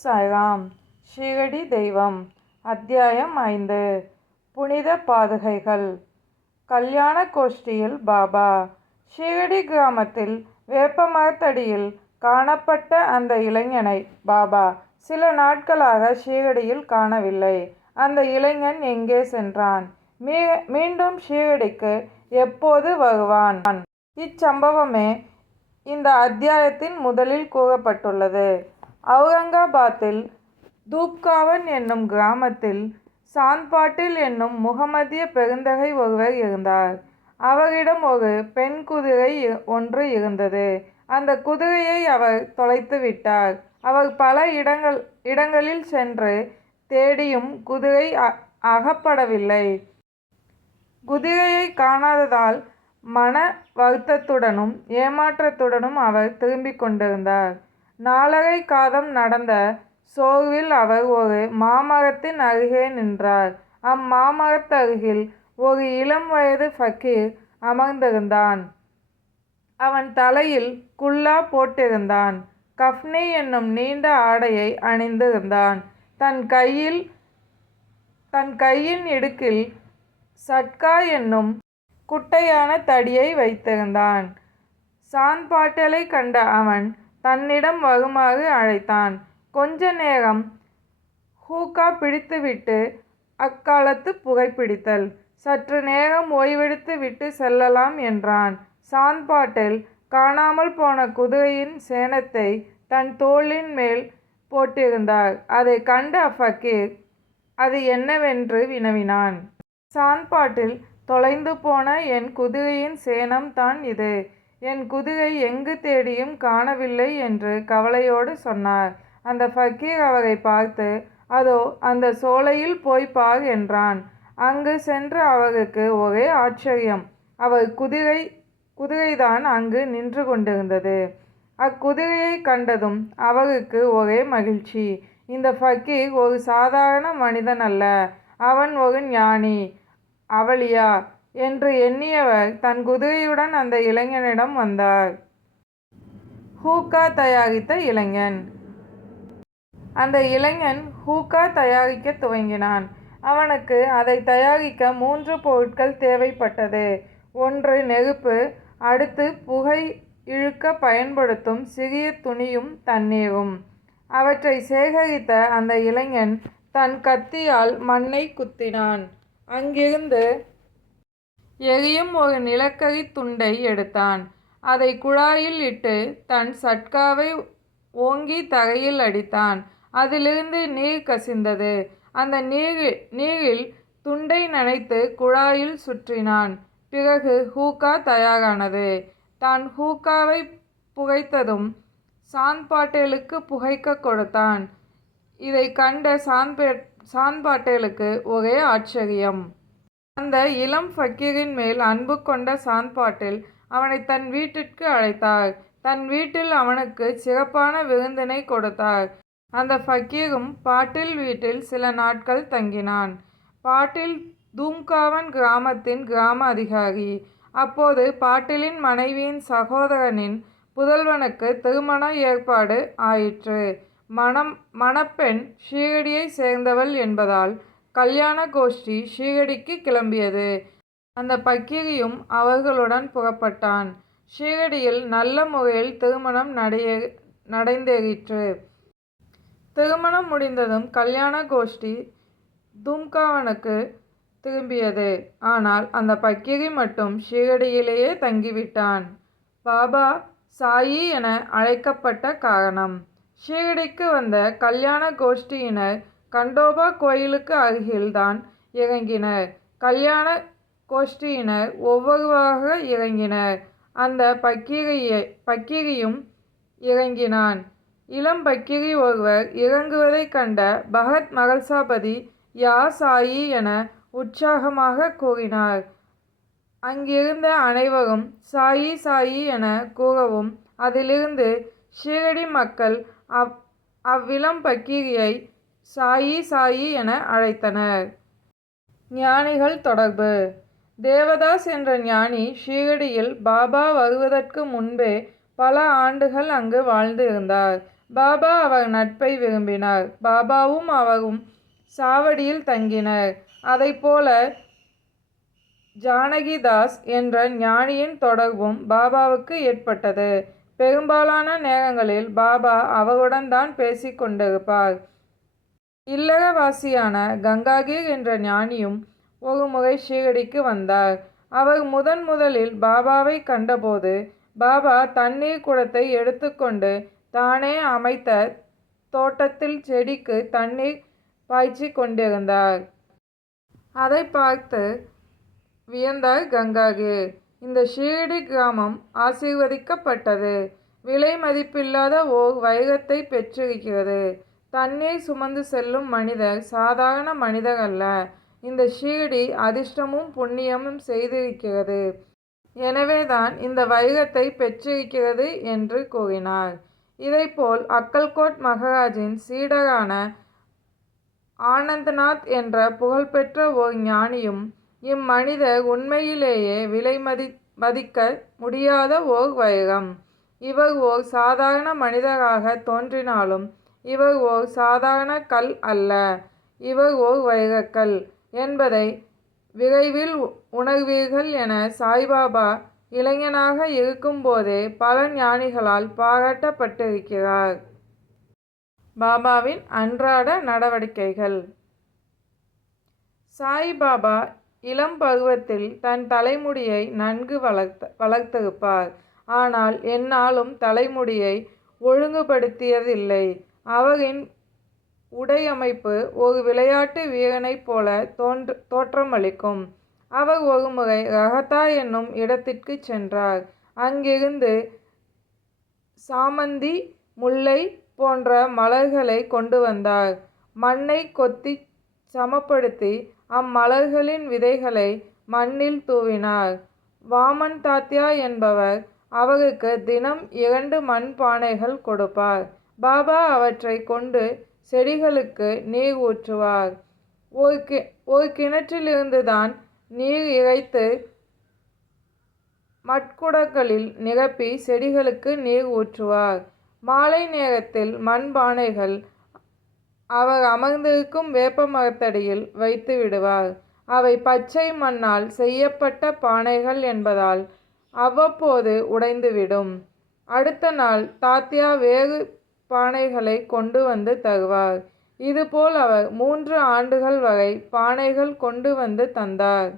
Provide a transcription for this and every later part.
சாய்ராம். ஷீரடி தெய்வம். அத்தியாயம் 5. புனித பாதுகைகள். கல்யாண கோஷ்டியில் பாபா. ஷீரடி கிராமத்தில் வேப்பமரத்தடியில் காணப்பட்ட அந்த இளைஞனை பாபா சில நாட்களாக ஷீரடியில் காணவில்லை. அந்த இளைஞன் எங்கே சென்றான்? மீண்டும் ஷீரடிக்கு எப்போது வருவான்? இச்சம்பவமே இந்த அத்தியாயத்தின் முதலில் கூறப்பட்டுள்ளது. அவுரங்காபாத்தில் தூப்காவன் என்னும் கிராமத்தில் சாந்த் பாட்டில் என்னும் முகமதிய பெருந்தகை ஒருவர் இருந்தார். அவரிடம் ஒரு பெண் குதிரை ஒன்று இருந்தது. அந்த குதிரையை அவர் தொலைத்து விட்டார். அவர் பல இடங்களில் சென்று தேடியும் குதிரை அகப்படவில்லை. குதிரையை காணாததால் மன வருத்தத்துடனும் ஏமாற்றத்துடனும் அவர் திரும்பிக் கொண்டிருந்தார். 4½ காதம் நடந்த சோர்வில் அவர் ஒரு மாமரத்தின் அருகே நின்றார். அம்மாமரத்தருகில் ஒரு இளம் வயது ஃபக்கீர் அமர்ந்திருந்தான். அவன் தலையில் குல்லா போட்டிருந்தான். கஃப்னி என்னும் நீண்ட ஆடையை அணிந்திருந்தான். தன் கையின் இடுக்கில் சட்கா என்னும் குட்டையான தடியை வைத்திருந்தான். சாந்த் பாட்டிலை கண்ட அவன் தன்னிடம் வருமாறு அழைத்தான். கொஞ்ச நேரம் ஹூக்கா பிடித்துவிட்டு அக்காலத்து புகைப்பிடித்தல். சற்று நேரம் ஓய்வெடுத்து விட்டு செல்லலாம் என்றான். சாந்த் பாட்டில் காணாமல் போன குதிரையின் சேணத்தை தன் தோளின் மேல் போட்டிருந்தார். அதை கண்ட அஃபக்கீர் அது என்னவென்று வினவினான். சாந்த் பாட்டில், தொலைந்து போன என் குதிரையின் சேணம் தான் இது. என் குதிரை எங்கு தேடியும் காணவில்லை என்று கவலையோடு சொன்னார். அந்த ஃபக்கீர் அவரை பார்த்து, அதோ அந்த சோலையில் போய் பார் என்றான். அங்கு சென்று அவருக்கு ஒரே ஆச்சரியம். அவர் குதிரைதான் அங்கு நின்று கொண்டிருந்தது. அக்குதிரையை கண்டதும் அவருக்கு ஒரே மகிழ்ச்சி. இந்த ஃபக்கீர் ஒரு சாதாரண மனிதன் அல்ல, அவன் ஒரு ஞானி, அவலியா என்று எண்ணியவர் தன் குதிரையுடன் அந்த இளைஞனிடம் வந்தார். ஹூக்கா தயாரித்த இளைஞன். அந்த இளைஞன் ஹூக்கா தயாரிக்க துவங்கினான். அவனுக்கு அதை தயாரிக்க 3 பொருட்கள் தேவைப்பட்டது. ஒன்று நெருப்பு, அடுத்து புகை இழுக்க பயன்படுத்தும் சிறிய துணியும் தண்ணீரும். அவற்றை சேகரித்த அந்த இளைஞன் தன் கத்தியால் மண்ணை குத்தினான். அங்கிருந்து எரியும் ஒரு நிலக்கரி துண்டை எடுத்தான். அதை குழாயில் இட்டு தன் சட்காவை ஓங்கி தரையில் அடித்தான். அதிலிருந்து நீர் கசிந்தது. அந்த நீரில் துண்டை நனைத்து குழாயில் சுற்றினான். பிறகு ஹூக்கா தயாரானது. தான் ஹூக்காவை புகைத்ததும் சாந்த் பாட்டிலுக்கு புகைக்க கொடுத்தான். இதை கண்ட சாந்த் பாட்டிலுக்கு ஒரே ஆச்சரியம். அந்த இளம் ஃபக்கீரின் மேல் அன்பு கொண்ட சாந்த் பாட்டில் அவனை தன் வீட்டிற்கு அழைத்தார். தன் வீட்டில் அவனுக்கு சிறப்பான விருந்தினை கொடுத்தார். அந்த ஃபக்கீரும் பாட்டில் வீட்டில் சில நாட்கள் தங்கினான். பாட்டில் தூம்காவன் கிராமத்தின் கிராம அதிகாரி. அப்போது பாட்டிலின் மனைவியின் சகோதரனின் புதல்வனுக்கு திருமண ஏற்பாடு ஆயிற்று. மணப்பெண் ஷீரடியை சேர்ந்தவள் என்பதால் கல்யாண கோஷ்டி ஷீரடிக்கு கிளம்பியது. அந்த பக்கீரியும் அவர்களுடன் புறப்பட்டான். ஷீரடியில் நல்ல முறையில் திருமணம் நடந்தேறிற்று. திருமணம் முடிந்ததும் கல்யாண கோஷ்டி தூம்காவனுக்கு திரும்பியது. ஆனால் அந்த பக்கீரி மட்டும் ஷீரடியிலேயே தங்கிவிட்டான். பாபா சாயி என அழைக்கப்பட்ட காரணம். ஷீரடிக்கு வந்த கல்யாண கோஷ்டியினர் கண்டோபா கோயிலுக்கு அருகில்தான் இறங்கினர். கல்யாண கோஷ்டியினர் ஒவ்வொருவராக இறங்கினர். அந்த பக்கீரியும் இறங்கினான். இளம் பக்கீரி ஒருவர் இறங்குவதைக் கண்ட பகத் மகள்சாபதி யா சாயி என உற்சாகமாக கூறினார். அங்கிருந்த அனைவரும் சாயி சாயி என கூறவும் அதிலிருந்து ஷீரடி மக்கள் அவ்விளம் பக்கீரியை சாயி சாயி என அழைத்தனர். ஞானிகள் தொடர்பு. தேவதாஸ் என்ற ஞானி ஷீரடியில் பாபா வருவதற்கு முன்பே பல ஆண்டுகள் அங்கு வாழ்ந்து இருந்தார். பாபா அவர் நட்பை விரும்பினார். பாபாவும் அவரும் சாவடியில் தங்கினர். அதைப்போல ஜானகிதாஸ் என்ற ஞானியின் தொடர்பும் பாபாவுக்கு ஏற்பட்டது. பெரும்பாலான நேரங்களில் பாபா அவருடன் தான் பேசிக் கொண்டிருப்பார். இல்லறவாசியான கங்காகீர் என்ற ஞானியும் ஒரு முறை ஷீரடிக்கு வந்தார். அவர் முதலில் பாபாவை கண்டபோது பாபா தண்ணீர் குடத்தை எடுத்துக்கொண்டு தானே அமைத்த தோட்டத்தில் செடிக்கு தண்ணீர் பாய்ச்சிக் கொண்டிருந்தார். அதை பார்த்து வியந்தார் கங்காகீர். இந்த ஷீரடி கிராமம் ஆசீர்வதிக்கப்பட்டது. விலை மதிப்பில்லாத ஓர் வைரத்தை பெற்றிருக்கிறது. தண்ணீர் சுமந்து செல்லும் மனிதர் சாதாரண மனிதர் அல்ல. இந்த ஷீரடி அதிர்ஷ்டமும் புண்ணியமும் செய்திருக்கிறது. எனவேதான் இந்த வைரத்தை பெற்றிருக்கிறது என்று கூறினார். இதைப்போல் அக்கல்கோட் மகாராஜின் சீடரான ஆனந்தநாத் என்ற புகழ்பெற்ற ஓர் ஞானியும் இம்மனிதர் உண்மையிலேயே விலை மதிக்க முடியாத ஓர் வைரம். இவர் ஓர் சாதாரண மனிதராக தோன்றினாலும் இவர் ஓர் சாதாரண கல் அல்ல. இவர் ஓர் வைரக்கல் என்பதை விரைவில் உணர்வீர்கள் என சாய்பாபா இளைஞனாக இருக்கும்போதே பல ஞானிகளால் பாராட்டப்பட்டிருக்கிறார். பாபாவின் அன்றாட நடவடிக்கைகள். சாய்பாபா இளம் பருவத்தில் தன் தலைமுடியை நன்கு வளர்த்திருப்பார். ஆனால் எந்நாளும் தலைமுடியை ஒழுங்குபடுத்தியதில்லை. அவரின் உடையமைப்பு ஒரு விளையாட்டு வீரனைப் போல தோற்றமளிக்கும். அவர் ஒருமுறை ரஹதா என்னும் இடத்திற்கு சென்றார். அங்கிருந்து சாமந்தி, முல்லை போன்ற மலர்களை கொண்டு வந்தார். மண்ணை கொத்தி சமப்படுத்தி அம்மலர்களின் விதைகளை மண்ணில் தூவினார். வாமன் தாத்யா என்பவர் அவருக்கு தினம் 2 மண் பானைகள் கொடுப்பார். பாபா அவற்றை கொண்டு செடிகளுக்கு நீர் ஊற்றுவார். ஒரு கிணற்றிலிருந்துதான் நீர் இறைத்து மட்குடங்களில் நிரப்பி செடிகளுக்கு நீர் ஊற்றுவார். மாலை நேரத்தில் மண் பானைகள் அவர் அமர்ந்திருக்கும் வேப்ப மரத்தடியில் வைத்து விடுவார். அவை பச்சை மண்ணால் செய்யப்பட்ட பானைகள் என்பதால் அவ்வப்போது உடைந்துவிடும். அடுத்த நாள் தாத்யா வேறு பானைகளை கொண்டு வந்து தருவார். இதுபோல் அவர் 3 ஆண்டுகள் வரை பானைகள் கொண்டு வந்து தந்தார்.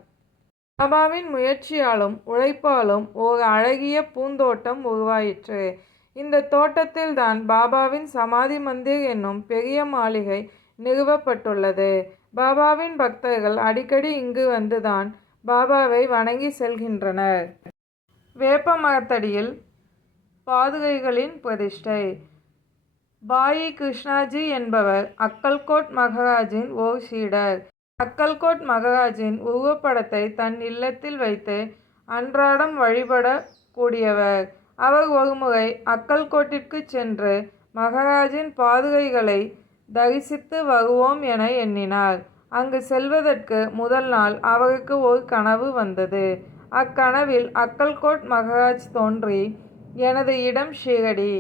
பாபாவின் முயற்சியாலும் உழைப்பாலும் ஓர் அழகிய பூந்தோட்டம் உருவாயிற்று. இந்த தோட்டத்தில்தான் பாபாவின் சமாதி மந்திர் என்னும் பெரிய மாளிகை நிறுவப்பட்டுள்ளது. பாபாவின் பக்தர்கள் அடிக்கடி இங்கு வந்துதான் பாபாவை வணங்கி செல்கின்றனர். வேப்ப மரத்தடியில் பாதுகைகளின் பிரதிஷ்டை. பாயி கிருஷ்ணாஜி என்பவர் அக்கல்கோட் மகாராஜின் ஓர் சீடர். அக்கல்கோட் மகாராஜின் உருவப்படத்தை தன் இல்லத்தில் வைத்து அன்றாடம் வழிபட கூடியவர். அவர் ஒருமுறை அக்கல்கோட்டிற்கு சென்று மகாராஜின் பாதுகைகளை தரிசித்து வருவோம் என எண்ணினார். அங்கு செல்வதற்கு முதல் நாள் அவருக்கு ஒரு கனவு வந்தது. அக்கனவில் அக்கல்கோட் மகாராஜ் தோன்றி, எனது இடம் ஷீரடி,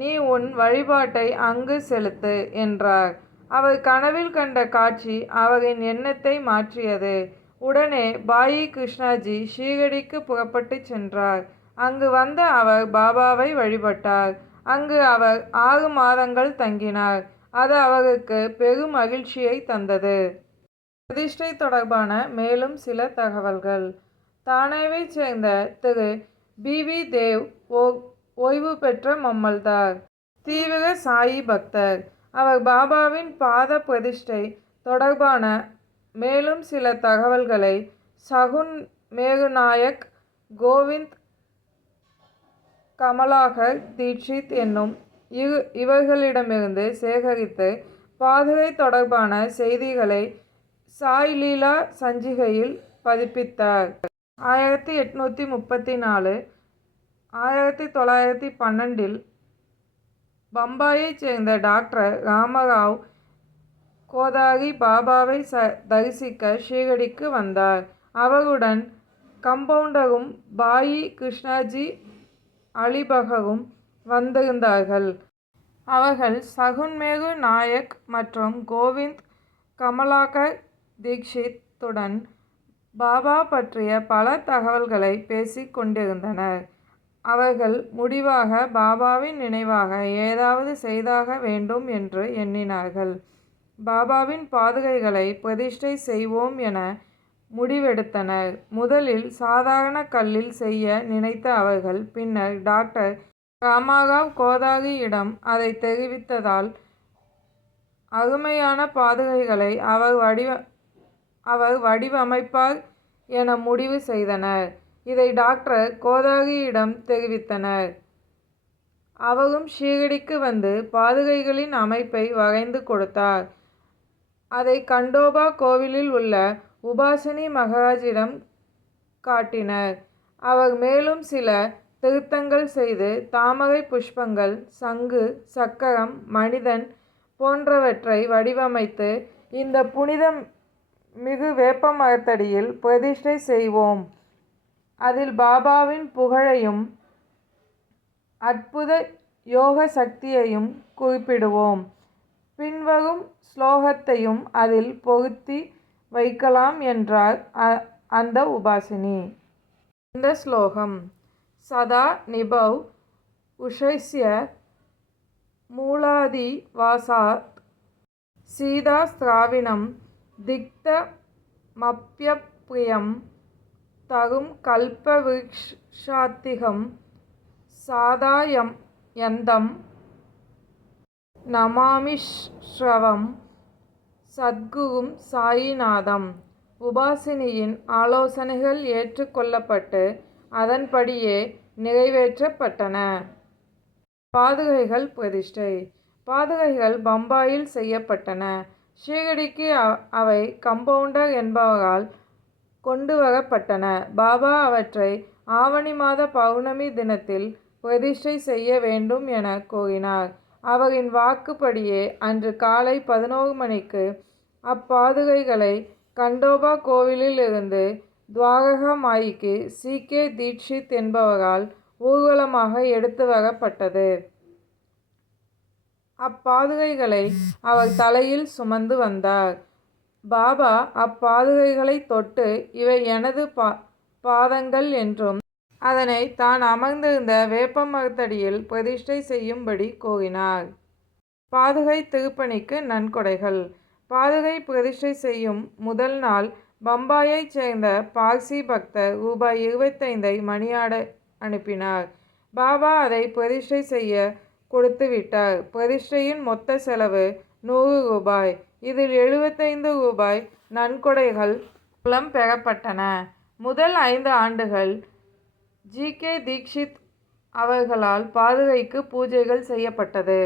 நீ உன் வழிபாட்டை அங்கு செலுத்து என்றார். அவர் கனவில் கண்ட காட்சி அவரின் எண்ணத்தை மாற்றியது. உடனே பாயி கிருஷ்ணாஜி ஷீரடிக்கு புறப்பட்டு சென்றார். அங்கு வந்த அவர் பாபாவை வழிபட்டார். அங்கு அவர் 6 மாதங்கள் தங்கினார். அது அவருக்கு பெரும் மகிழ்ச்சியை தந்தது. பிரதிஷ்டை தொடர்பான மேலும் சில தகவல்கள். தானேவைச் சேர்ந்த திரு பி.வி. தேவ் ஓய்வு பெற்ற மம்மல்தார், தீவிர சாயி பக்தர். அவர் பாபாவின் பாத பிரதிஷ்டை தொடர்பான மேலும் சில தகவல்களை சகுன் மேகுநாயக், கோவிந்த் கமலாகர் தீட்சித் என்னும் இவர்களிடமிருந்து சேகரித்து பாதுகை தொடர்பான செய்திகளை சாய் லீலா சஞ்சிகையில் பதிப்பித்தார். 1834 1912 பம்பாயைச் சேர்ந்த டாக்டர் ராமராவ் கோதாரி பாபாவை தரிசிக்க ஷீரடிக்கு வந்தார். அவருடன் கம்பவுண்டரும் பாயி கிருஷ்ணாஜி அலிபகரும் வந்திருந்தார்கள். அவர்கள் சகுன்மேகு நாயக் மற்றும் கோவிந்த் கமலாகர் தீக்ஷித்துடன் பாபா பற்றிய பல தகவல்களை பேசிக் கொண்டிருந்தனர். அவர்கள் முடிவாக பாபாவின் நினைவாக ஏதாவது செய்தாக வேண்டும் என்று எண்ணினார்கள். பாபாவின் பாதுகைகளை பிரதிஷ்டை செய்வோம் என முடிவெடுத்தனர். முதலில் சாதாரண கல்லில் செய்ய நினைத்த அவர்கள் பின்னர் டாக்டர் ராமராவ் கோதாரியிடம் அதை தெரிவித்ததால் அருமையான பாதுகைகளை அவர் வடிவமைப்பார் என முடிவு செய்தனர். இதை டாக்டர் கோதாரியிடம் தெரிவித்தனர். அவரும் ஷீரடிக்கு வந்து பாதுகைகளின் அமைப்பை வரைந்து கொடுத்தார். அதை கண்டோபா கோவிலில் உள்ள உபாசினி மகாராஜிடம் காட்டினர். அவர் மேலும் சில திருத்தங்கள் செய்து தாமரை புஷ்பங்கள், சங்கு, சக்கரம், மனிதன் போன்றவற்றை வடிவமைத்து இந்த புனித மிகு வேப்ப மரத்தடியில் பிரதிஷ்டை செய்வோம். அதில் பாபாவின் புகழையும் அற்புத யோக சக்தியையும் குறிப்பிடுவோம். பின்வரும் ஸ்லோகத்தையும் அதில் பொருத்தி வைக்கலாம் என்றார் அந்த உபாசினி. இந்த ஸ்லோகம்: சதா நிபவ் உஷஸ்ய மூலாதி வாசாத் சீதா ஸ்திராவிணம் திக்த மப்யப்ரியம் தரும் கல்ப விருக்ஷாத்திகம் சாதாயந்தம் நமாமிஸ்ரவம் சத்குரும் சாயிநாதம். உபாசினியின் ஆலோசனைகள் ஏற்றுக்கொள்ளப்பட்டு அதன்படியே நிறைவேற்றப்பட்டன. பாதுகைகள் பிரதிஷ்டை. பாதுகைகள் பம்பாயில் செய்யப்பட்டன. ஷீரடிக்கு அவை கம்பவுண்டர் என்பவரால் கொண்டு வரப்பட்டன. பாபா அவற்றை ஆவணி மாத பௌர்ணமி தினத்தில் பிரதிஷ்டை செய்ய வேண்டும் என கூறினார். அவரின் வாக்குப்படியே அன்று காலை 11 மணிக்கு அப்பாதுகைகளை கண்டோபா கோவிலில் இருந்து துவாரகா மாயிக்கு சி.கே. தீட்சித் என்பவரால் ஊர்வலமாக எடுத்து வரப்பட்டது. அப்பாதுகைகளை அவர் தலையில் சுமந்து வந்தார். பாபா அப்பாதுகைகளை தொட்டு இவை எனது பாதங்கள் என்றும் அதனை தான் அமர்ந்திருந்த வேப்ப மரத்தடியில் பிரதிஷ்டை செய்யும்படி கூறினார். பாதுகை திருப்பணிக்கு நன்கொடைகள். பாதுகை பிரதிஷ்டை செய்யும் முதல் நாள் பம்பாயைச் சேர்ந்த பார்சி பக்தர் ரூபாய் 25 மணியாட அனுப்பினார். பாபா அதை பிரதிஷ்டை செய்ய கொடுத்துவிட்டார். பிரதிஷ்டையின் மொத்த செலவு 100 ரூபாய். இதில் 75 ரூபாய் நன்கொடைகள் மூலம் பெறப்பட்டன. முதல் 5 ஆண்டுகள் ஜி.கே. தீக்ஷித் அவர்களால் பாதுகைக்கு பூஜைகள் செய்யப்பட்டது.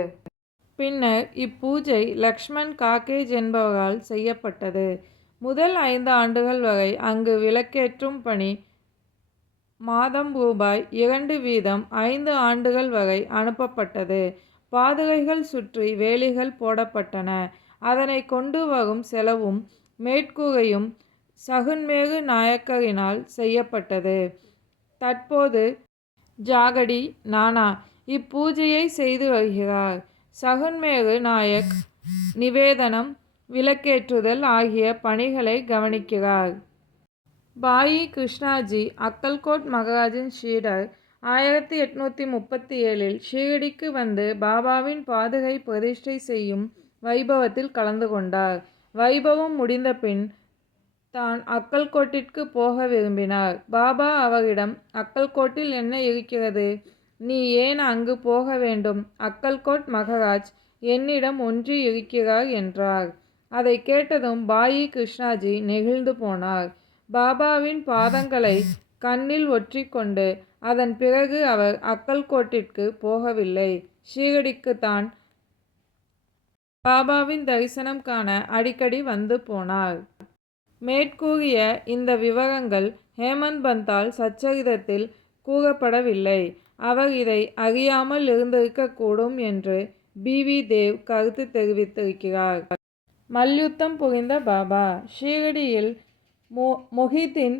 பின்னர் இப்பூஜை லக்ஷ்மண் காக்கேஜ் என்பவரால் செய்யப்பட்டது. முதல் 5 ஆண்டுகள் வரை அங்கு விளக்கேற்றும் பணி மாதம் ரூபாய் 2 வீதம் 5 ஆண்டுகள் வரை அனுப்பப்பட்டது. பாதுகைகள் சுற்றி வேலிகள் போடப்பட்டன. அதனை கொண்டு வரும் செலவும் மேற்கூரையும் சகுன்மேகு நாயக்கரினால் செய்யப்பட்டது. தற்போது ஜாகடி நானா இப்பூஜையை செய்து வருகிறார். சகுன்மேகு நாயக் நிவேதனம், விளக்கேற்றுதல் ஆகிய பணிகளை கவனிக்கிறார். பாயி கிருஷ்ணாஜி அக்கல்கோட் மகாராஜின் சீடர் 1837 ஷீரடிக்கு வந்து பாபாவின் பாதுகை பிரதிஷ்டை செய்யும் வைபவத்தில் கலந்து கொண்டார். வைபவம் முடிந்த பின் தான் அக்கல்கோட்டிற்கு போக விரும்பினார். பாபா அவரிடம், அக்கல்கோட்டில் என்ன இருக்கிறது? நீ ஏன் அங்கு போக வேண்டும்? அக்கல்கோட் மகாராஜ் என்னிடம் ஒன்று இருக்கிறார் என்றார். அதை கேட்டதும் பாயி கிருஷ்ணாஜி நெகிழ்ந்து போனார். பாபாவின் பாதங்களை கண்ணில் ஒற்றிக்கொண்டு அதன் பிறகு அவர் அக்கல்கோட்டிற்கு போகவில்லை, ஷீரடிக்கு தான் பாபாவின் தரிசனம் காண அடிக்கடி வந்து போனார். மேற்கூறிய இந்த விவரங்கள் ஹேமந்த் பந்தால் சச்சரிதத்தில் கூறப்படவில்லை. அவர் இதை அறியாமல் இருந்திருக்கக்கூடும் என்று பி.வி. தேவ் கருத்து தெரிவித்திருக்கிறார். மல்யுத்தம் புரிந்த பாபா. ஷீரடியில் மொஹிதீன்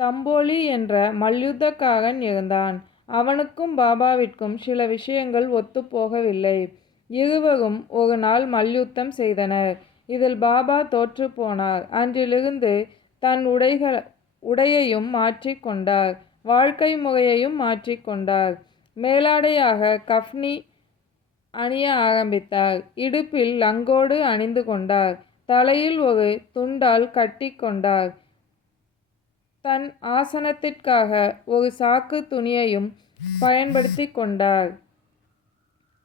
தம்போலி என்ற மல்யுத்தக்காரன் இருந்தான். அவனுக்கும் பாபாவிற்கும் சில விஷயங்கள் ஒத்துப்போகவில்லை. இருவரும் ஒரு நாள் மல்யுத்தம் செய்தனர். இதில் பாபா தோற்று போனார். அன்றிலிருந்து தன் உடையையும் மாற்றிக் கொண்டார். வாழ்க்கை முறையையும் மாற்றிக்கொண்டார். மேலாடையாக கஃப்னி அணிய ஆரம்பித்தார். இடுப்பில் லங்கோடு அணிந்து கொண்டார். தலையில் ஒரு துண்டால் கட்டி கொண்டார். தன் ஆசனத்திற்காக ஒரு சாக்கு துணியையும் பயன்படுத்தி கொண்டார்.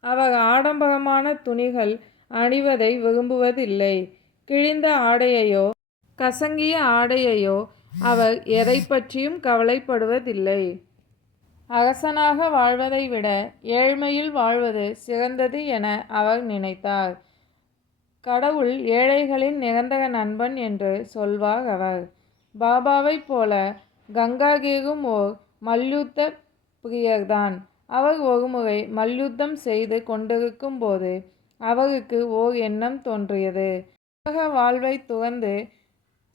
அவர் ஆடம்பரமான துணிகள் அணிவதை விரும்புவதில்லை. கிழிந்த ஆடையையோ கசங்கிய ஆடையையோ அவர் எதை பற்றியும் கவலைப்படுவதில்லை. அரசனாக வாழ்வதை விட ஏழ்மையில் வாழ்வது சிறந்தது என அவர் நினைத்தார். கடவுள் ஏழைகளின் நிரந்தர நண்பன் என்று சொல்வார் அவர். பாபாவைப் போல கங்காகீரும் ஓர் மல்யுத்த பிரியர்தான். அவர் ஒருமுறை மல்யுத்தம் செய்து கொண்டிருக்கும் போது அவருக்கு ஓர் எண்ணம் தோன்றியது. உலக வாழ்வை துறந்து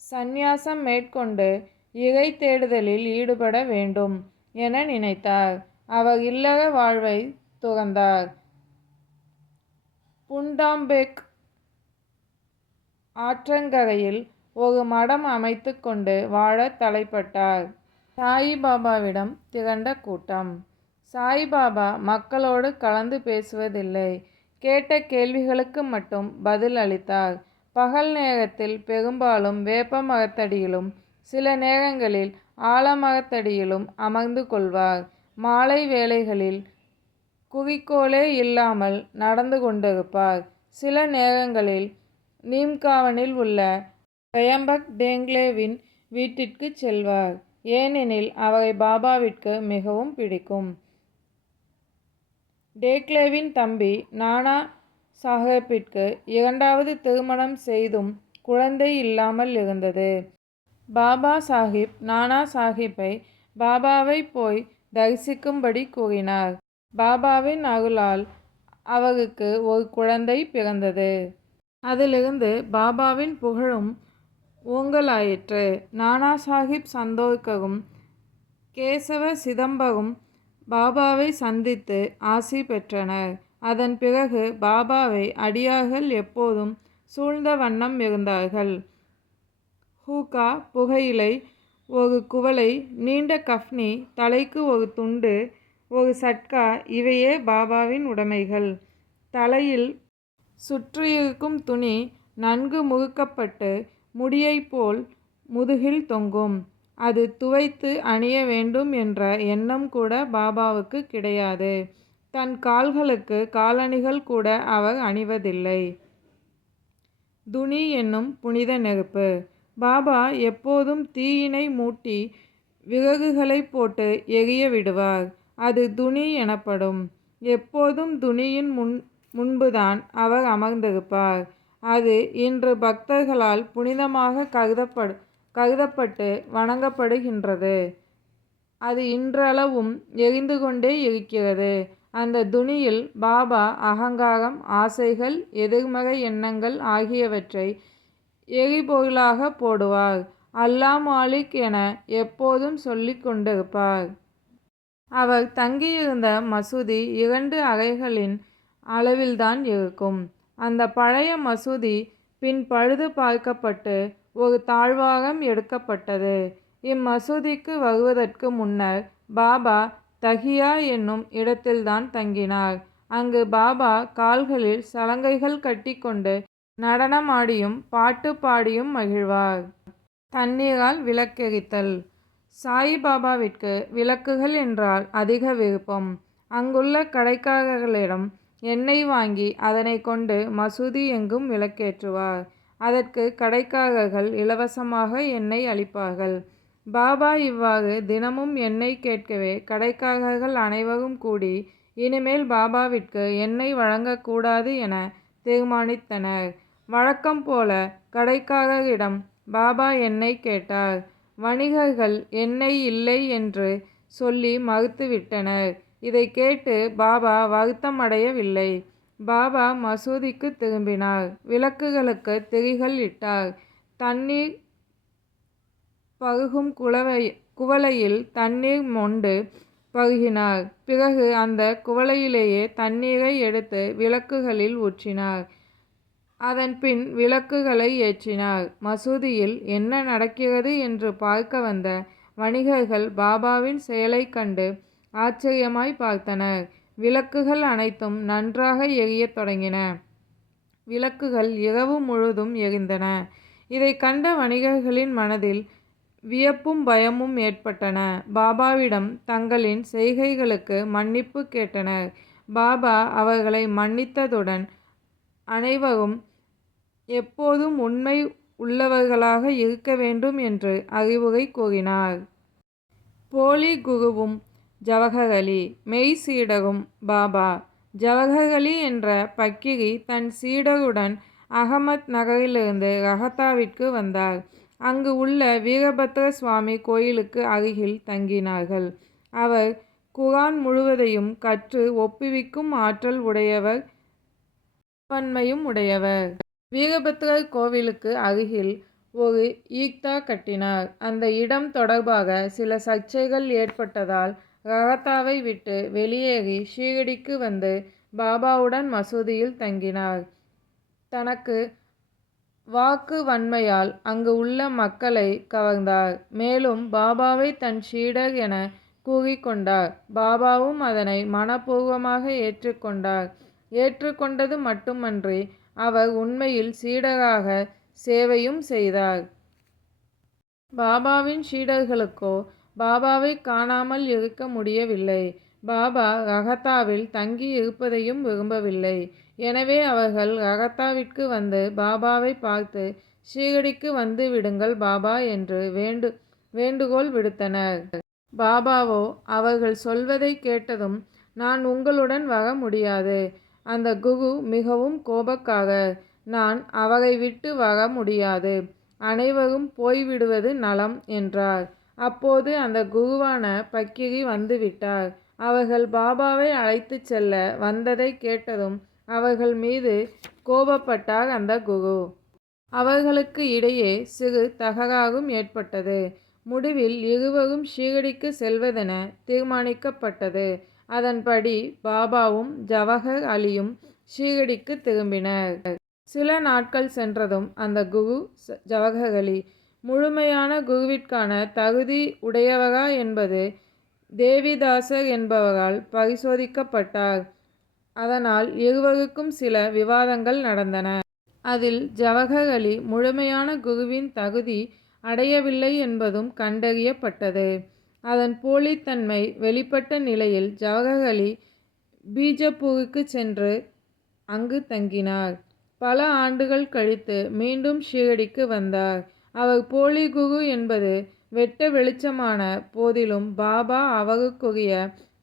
சந்நியாசம் மேற்கொண்டு இறை தேடுதலில் ஈடுபட வேண்டும் என நினைத்தார். அவர் இல்லற வாழ்வை துறந்தார். புண்டாம்பேக் ஆற்றங்கரையில் ஒரு மடம் அமைத்து கொண்டு வாழ தலைப்பட்டார். சாயிபாபாவிடம் திரண்ட கூட்டம். சாயிபாபா மக்களோடு கலந்து பேசுவதில்லை. கேட்ட கேள்விகளுக்கு மட்டும் பதில் அளித்தார். பகல் நேரத்தில் பெரும்பாலும் வேப்ப மரத்தடியிலும் சில நேரங்களில் ஆலமரத்தடியிலும் அமர்ந்து கொள்வார். மாலை வேளைகளில் குறிக்கோளே இல்லாமல் நடந்து கொண்டிருப்பார். சில நேரங்களில் நீம்காவனில் உள்ள ட்ரயம்பக் டேங்லேவின் வீட்டிற்கு செல்வார். ஏனெனில் அவரை பாபாவிற்கு மிகவும் பிடிக்கும். டேக்லேவின் தம்பி நானா சாஹேப்பிற்கு இரண்டாவது திருமணம் செய்தும் குழந்தை இல்லாமல் இருந்தது. பாபா சாஹிப் நானா சாஹிப்பை பாபாவை போய் தரிசிக்கும்படி கூறினார். பாபாவின் அருளால் அவருக்கு ஒரு குழந்தை பிறந்தது. அதிலிருந்து பாபாவின் புகழும் ஓங்கலாயிற்று. நானா சாஹிப் சந்தோர்கரும் கேசவ சிதம்பரும் பாபாவை சந்தித்து ஆசி பெற்றனர். அதன் பிறகு பாபாவை அடியார்கள் எப்போதும் சூழ்ந்த வண்ணம் இருந்தார்கள். ஹூக்கா, புகையிலை, ஒரு குவளை, நீண்ட கஃப்னி, தலைக்கு ஒரு துண்டு, ஒரு சட்கா இவையே பாபாவின் உடைமைகள். தலையில் சுற்றியிருக்கும் துணி நன்கு முறுக்கப்பட்டு முடியைப் போல் முதுகில் தொங்கும். அது துவைத்து அணிய வேண்டும் என்ற எண்ணம் கூட பாபாவுக்கு கிடையாது. தன் கால்களுக்கு காலணிகள் கூட அவர் அணிவதில்லை. துணி என்னும் புனித நெருப்பு. பாபா எப்போதும் தீயினை மூட்டி விறகுகளை போட்டு எரிய விடுவார். அது துணி எனப்படும். எப்போதும் துணியின் முன்புதான் அவர் அமர்ந்திருப்பார். அது இன்று பக்தர்களால் புனிதமாக கருதப்பட்டு வணங்கப்படுகின்றது. அது இன்றளவும் எரிந்து கொண்டே இருக்கிறது. அந்த துணியில் பாபா அகங்காரம், ஆசைகள், எதிர்மறை எண்ணங்கள் ஆகியவற்றை எரிபொருளாக போடுவார். அல்லா மாலிக் என எப்போதும் சொல்லிக் கொண்டிருப்பார். அவர் தங்கியிருந்த மசூதி 2 அறைகளின் அளவில்தான் இருக்கும். அந்த பழைய மசூதி பின் பழுது பார்க்கப்பட்டு ஒரு தாழ்வாரம் எடுக்கப்பட்டது. இம்மசூதிக்கு வருவதற்கு முன்னர் பாபா தஹியா என்னும் இடத்தில்தான் தங்கினார். அங்கு பாபா கால்களில் சலங்கைகள் கட்டி கொண்டு நடனமாடியும் பாட்டு பாடியும் மகிழ்வார். தண்ணீரால் விளக்கெரித்தல். சாயிபாபாவிற்கு விளக்குகள் என்றால் அதிக விருப்பம். அங்குள்ள கடைக்காரர்களிடம் எண்ணெய் வாங்கி அதனை கொண்டு மசூதி எங்கும் விளக்கேற்றுவார். அதற்கு கடைக்காரர்கள் இலவசமாக எண்ணெய் அளிப்பார்கள். பாபா இவ்வாறு தினமும் எண்ணெய் கேட்கவே கடைக்காரர்கள் அனைவரும் கூடி இனிமேல் பாபாவிற்கு எண்ணெய் வழங்கக்கூடாது என தீர்மானித்தனர். வழக்கம் போல கடைக்காரரிடம் பாபா எண்ணெய் கேட்டார். வணிகர்கள் எண்ணெய் இல்லை என்று சொல்லி மறுத்துவிட்டனர். இதை கேட்டு பாபா வருத்தம் அடையவில்லை. பாபா மசூதிக்கு திரும்பினார். விளக்குகளுக்கு திரிகள் இட்டார். தண்ணீர் பருகும் குவளையில் தண்ணீர் மொண்டு பருகினார். பிறகு அந்த குவளையிலேயே தண்ணீரை எடுத்து விளக்குகளில் ஊற்றினார். அதன் பின் விளக்குகளை ஏற்றினார். மசூதியில் என்ன நடக்கிறது என்று பார்க்க வந்த வணிகர்கள் பாபாவின் செயலைக் கண்டு ஆச்சரியமாய் பார்த்தனர். விளக்குகள் அனைத்தும் நன்றாக எரியத் தொடங்கின. விளக்குகள் இரவு முழுதும் எரிந்தன. இதைக் கண்ட வணிகர்களின் மனதில் வியப்பும் பயமும் ஏற்பட்டன. பாபாவிடம் தங்களின் செய்கைகளுக்கு மன்னிப்பு கேட்டனர். பாபா அவர்களை மன்னித்ததுடன் அனைவரும் எப்போதும் உண்மை உள்ளவர்களாக இருக்க வேண்டும் என்று அறிவுரை கூறினார். போலி குருவும் ஜவஹர் அலி. மெய் சீடரும் பாபா. ஜவஹர் அலி என்ற பக்கிரி தன் சீடருடன் அகமத் நகரிலிருந்து ரஹத்தாவிற்கு வந்தார். அங்கு உள்ள வீரபத்ர சுவாமி கோயிலுக்கு அருகில் தங்கினார்கள். அவர் குர்ஆன் முழுவதையும் கற்று ஒப்புவிக்கும் ஆற்றல் உடையவர், வன்மையும் உடையவர். வீரபத்ரர் கோவிலுக்கு அருகில் ஒரு ஈக்தா கட்டினார். அந்த இடம் தொடர்பாக சில சர்ச்சைகள் ஏற்பட்டதால் ரஹத்தாவை விட்டு வெளியேறி ஷீரடிக்கு வந்து பாபாவுடன் மசூதியில் தங்கினார். தனக்கு வாக்கு வன்மையால் அங்கு உள்ள மக்களை கவர்ந்தார். மேலும் பாபாவை தன் சீடர் என கூறிக்கொண்டார். பாபாவும் அதனை மனப்பூர்வமாக ஏற்றுக்கொண்டார். ஏற்றுக்கொண்டது மட்டுமன்றி அவர் உண்மையில் சீடராக சேவையும் செய்தார். பாபாவின் சீடர்களுக்கோ பாபாவை காணாமல் இருக்க முடியவில்லை. பாபா ரஹத்தாவில் தங்கி இருப்பதையும் விரும்பவில்லை. எனவே அவர்கள் ரஹத்தாவிற்கு வந்து பாபாவை பார்த்து ஷீரடிக்கு வந்து விடுங்கள் பாபா என்று வேண்டுகோள் விடுத்தனர். பாபாவோ அவர்கள் சொல்வதை கேட்டதும், நான் உங்களுடன் வர முடியாது. அந்த குரு மிகவும் கோபக்காரர். நான் அவரை விட்டு வர முடியாது. அனைவரும் போய்விடுவது நலம் என்றார். அப்போது அந்த குருவான பக்கிரி வந்துவிட்டார். அவர்கள் பாபாவை அழைத்துச் செல்ல வந்ததை கேட்டதும் அவர்கள் மீது கோபப்பட்டார் அந்த குரு. அவர்களுக்கு இடையே சிறு தகராறும் ஏற்பட்டது. முடிவில் இருவரும் ஷீரடிக்கு செல்வதென தீர்மானிக்கப்பட்டது. அதன்படி பாபாவும் ஜவஹர் அலியும் ஷீரடிக்கு திரும்பினர். சில நாட்கள் சென்றதும் அந்த குரு ஜவஹர் அலி முழுமையான குருவிற்கான தகுதி உடையவரா என்பது தேவிதாசர் என்பவரால் பரிசோதிக்கப்பட்டார். அதனால் இருவருக்கும் சில விவாதங்கள் நடந்தன. அதில் ஜவஹர் அலி முழுமையான குருவின் தகுதி அடையவில்லை என்பதும் கண்டறியப்பட்டது. அதன் போலித்தன்மை வெளிப்பட்ட நிலையில் ஜவஹர் அலி பீஜப்பூருக்கு சென்று அங்கு தங்கினார். பல ஆண்டுகள் கழித்து மீண்டும் ஷீரடிக்கு வந்தார். அவர் போலி குரு என்பது வெட்ட வெளிச்சமான போதிலும் பாபா அவருக்குரிய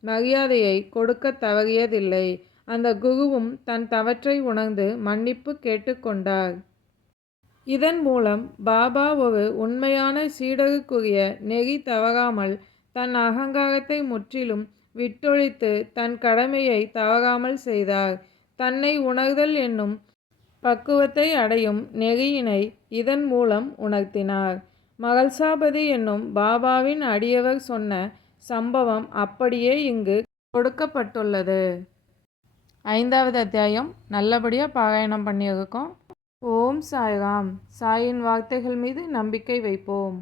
மரியாதையை கொடுக்க தவறியதில்லை. அந்த குருவும் தன் தவற்றை உணர்ந்து மன்னிப்பு கேட்டுக்கொண்டார். இதன் மூலம் பாபா ஒரு உண்மையான சீடருக்குரிய நெறி தவறாமல் தன் அகங்காரத்தை முற்றிலும் விட்டொழித்து தன் கடமையை தவறாமல் செய்தார். தன்னை உணர்தல் என்னும் பக்குவத்தை அடையும் நெறியினை இதன் மூலம் உணர்த்தினார். மகள்சாபதி என்னும் பாபாவின் அடியவர் சொன்ன சம்பவம் அப்படியே இங்கு கொடுக்கப்பட்டுள்ளது. 5வது அத்தியாயம் நல்லபடியாக பாராயணம் பண்ணியிருக்கோம். ஓம் சாய்ராம். சாயின் வார்த்தைகள் மீது நம்பிக்கை வைப்போம்.